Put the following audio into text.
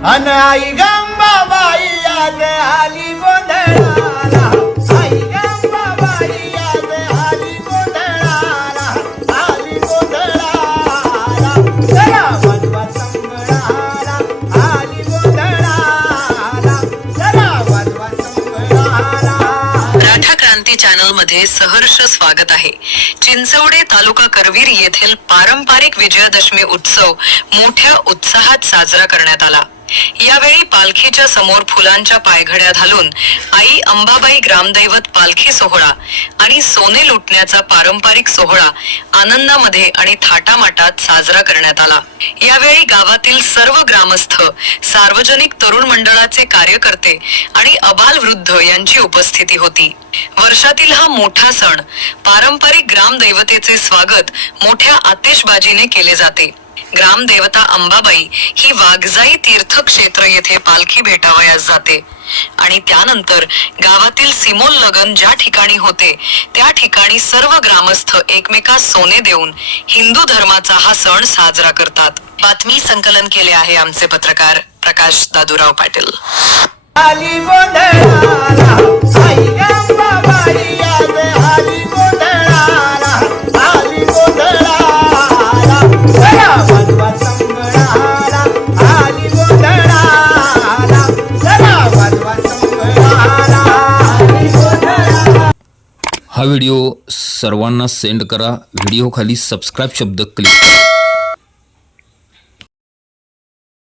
अन आई गंबाबाई आज आली गोंधळाला. आई गंबाबाई आज आली गोंधळाला. आली गोंधळाला संगळाला आली गोंधळाला. संगळाला मराठा क्रांती चॅनलमध्ये सहर्ष स्वागत आहे. चिंचवडे तालुका करवीर येथील पारंपरिक विजयादशमी उत्सव मोठ्या उत्साहात साजरा करण्यात आला. यावेळी पालखीच्या समोर फुलांच्या पायघड्या घालून आई अंबाबाई ग्रामदैवत पालखी सोहळा आणि सोने लुटण्याचा पारंपरिक सोहळा आनंदामध्ये आणि थाटामाटात साजरा करण्यात आला. यावेळी गावातील सर्व ग्रामस्थ सार्वजनिक तरुण मंडळाचे कार्यकर्ते आणि अबाल वृद्ध यांची उपस्थिती होती. वर्षातील हा मोठा सण पारंपरिक ग्रामदैवतेचे स्वागत मोठ्या आतिषबाजीने केले जाते. ग्रामदेवता अंबाबाई ही वाघजाई तीर्थक्षेत्र येथे पालखी भेटावयास जाते. आणि त्यानंतर गावातील सिमोल लगन ज्या ठिकाणी होते त्या ठिकाणी सर्व ग्रामस्थ एकमेकास सोने देऊन हिंदू धर्माचा हा सण साजरा करतात. बातमी संकलन केले आहे आमचे पत्रकार प्रकाश दादूराव पाटील. हा व्हिडिओ सर्वांना सेंड करा. व्हिडिओखाली सबस्क्राईब शब्द क्लिक करा.